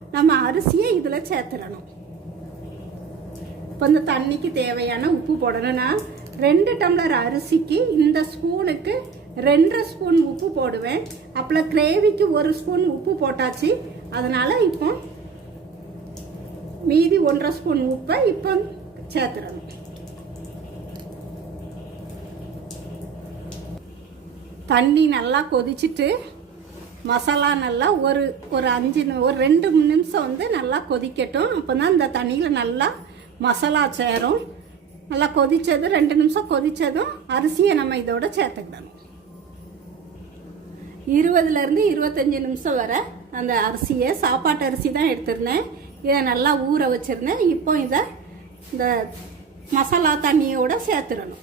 நம்ம அரிசியை இதில் சேர்த்துடணும். இப்போ இந்த தண்ணிக்கு தேவையான உப்பு போடணும்னா 2 டம்ளர் அரிசிக்கு இந்த ஸ்பூனுக்கு 2 ஸ்பூன் உப்பு போடுவேன். அப்புறம் கிரேவிக்கு 1 ஸ்பூன் உப்பு போட்டாச்சு. அதனால் இப்போ மீதி 1.5 ஸ்பூன் உப்பை இப்போ சேர்த்துடணும். தண்ணி நல்லா கொதிச்சுட்டு மசாலா நல்லா ஒரு 2 நிமிஷம் நல்லா கொதிக்கட்டும். அப்போ தான் இந்த தண்ணியில் நல்லா மசாலா சேரும். நல்லா கொதித்ததும் 2 நிமிஷம் கொதித்ததும் அரிசியை நம்ம இதோட சேர்த்துக்கிடணும். 20லேருந்து 25 நிமிஷம் வரை அந்த அரிசியை, சாப்பாட்டு அரிசி தான் எடுத்துருந்தேன், இதை நல்லா ஊற வச்சுருந்தேன். இப்போ இந்த மசாலா தண்ணியோடு சேர்த்துடணும்.